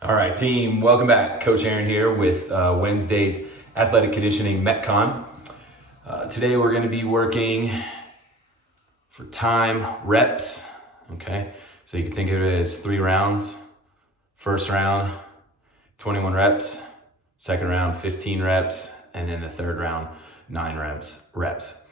All right, team, welcome back. Coach Aaron here with Wednesday's Athletic Conditioning Metcon. Today we're going to be working for time reps, okay? So you can think of it as 3 rounds. First round, 21 reps. Second round, 15 reps. And then the third round, 9 reps.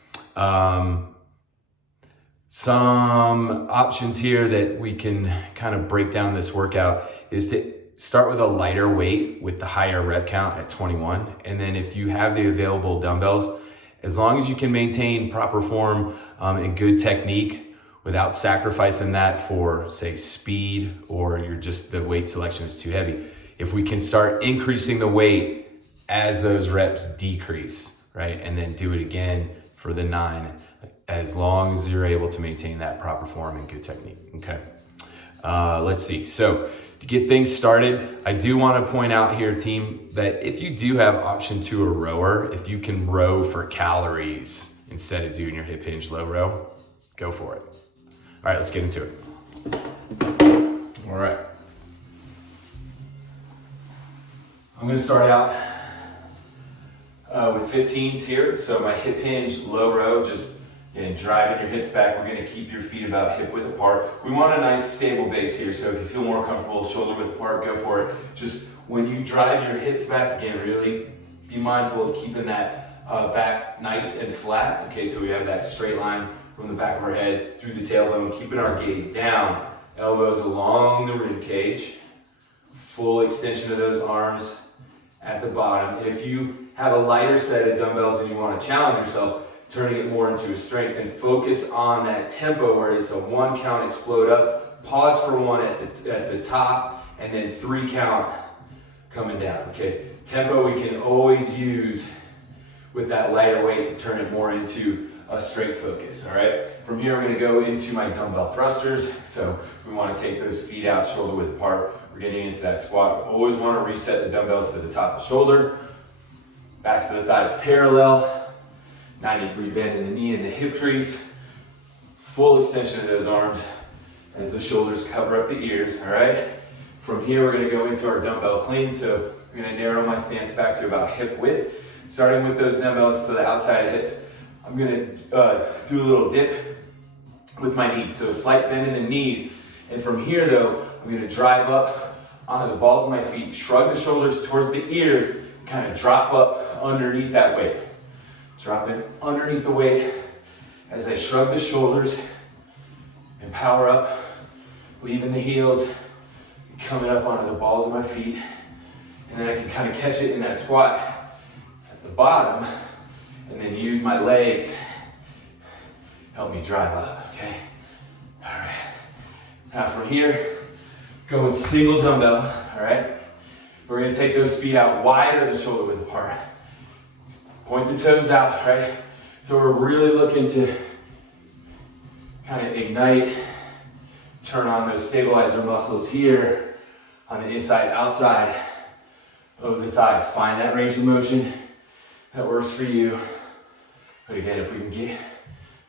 Some options here that we can kind of break down this workout is to start with a lighter weight with the higher rep count at 21. And then if you have the available dumbbells, as long as you can maintain proper form and good technique without sacrificing that for, say, speed, or the weight selection is too heavy. If we can start increasing the weight as those reps decrease, right? And then do it again for the 9, as long as you're able to maintain that proper form and good technique, okay? Let's see. So to get things started, I do want to point out here, team, that if you do have option to a rower, if you can row for calories instead of doing your hip hinge low row, go for it. All right, let's get into it. All right. I'm going to start out with 15s here. So my hip hinge low row, just driving your hips back. We're going to keep your feet about hip width apart. We want a nice stable base here. So if you feel more comfortable shoulder width apart, go for it. Just when you drive your hips back, again, really be mindful of keeping that back nice and flat. Okay, so we have that straight line from the back of our head through the tailbone, keeping our gaze down, elbows along the rib cage, full extension of those arms at the bottom. And if you have a lighter set of dumbbells and you want to challenge yourself, turning it more into a strength, and focus on that tempo where it's a 1 count explode up, pause for 1 at the top, and then 3 count coming down, okay? Tempo we can always use with that lighter weight to turn it more into a straight focus, all right? From here, I'm gonna go into my dumbbell thrusters. So we wanna take those feet out, shoulder width apart. We're getting into that squat. We always wanna reset the dumbbells to the top of the shoulder, backs to the thighs parallel, 90-degree bend in the knee and the hip crease, full extension of those arms as the shoulders cover up the ears, all right? From here, we're gonna go into our dumbbell clean. So I'm gonna narrow my stance back to about hip width, starting with those dumbbells to the outside of the hips. I'm gonna do a little dip with my knees, so a slight bend in the knees. And from here though, I'm gonna drive up onto the balls of my feet, shrug the shoulders towards the ears, kind of drop up underneath that weight. Drop it underneath the weight as I shrug the shoulders and power up, leaving the heels, coming up onto the balls of my feet. And then I can kind of catch it in that squat at the bottom, and then use my legs, help me drive up, okay? All right. Now from here, going single dumbbell, all right? We're gonna take those feet out wider than shoulder width apart. Point the toes out, right? So we're really looking to kind of ignite, turn on those stabilizer muscles here on the inside, outside of the thighs. Find that range of motion that works for you. But again, if we can get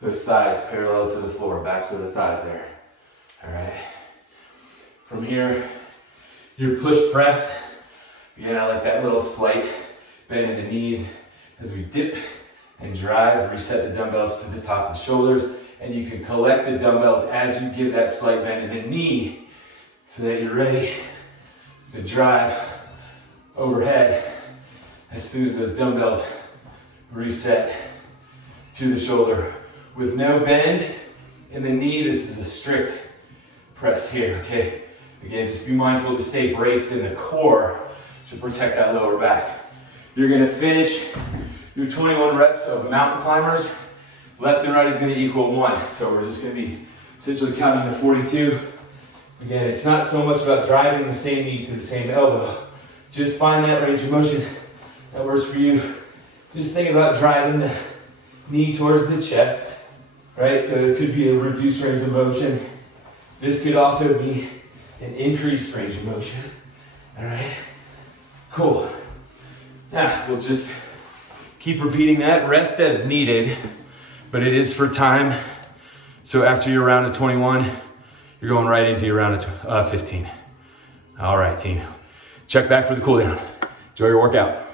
those thighs parallel to the floor, backs of the thighs there, all right? From here, your push press. Again, I like that little slight bend in the knees as we dip and drive, reset the dumbbells to the top of the shoulders, and you can collect the dumbbells as you give that slight bend in the knee so that you're ready to drive overhead as soon as those dumbbells reset to the shoulder. With no bend in the knee, this is a strict press here, okay? Again, just be mindful to stay braced in the core to protect that lower back. You're gonna finish your 21 reps of mountain climbers. Left and right is gonna equal 1. So we're just gonna be essentially counting to 42. Again, it's not so much about driving the same knee to the same elbow. Just find that range of motion that works for you. Just think about driving the knee towards the chest, right? So it could be a reduced range of motion. This could also be an increased range of motion, all right? Cool. Now, we'll just keep repeating that, rest as needed, but it is for time. So after your round of 21, you're going right into your round of 15. All right, team. Check back for the cool down. Enjoy your workout.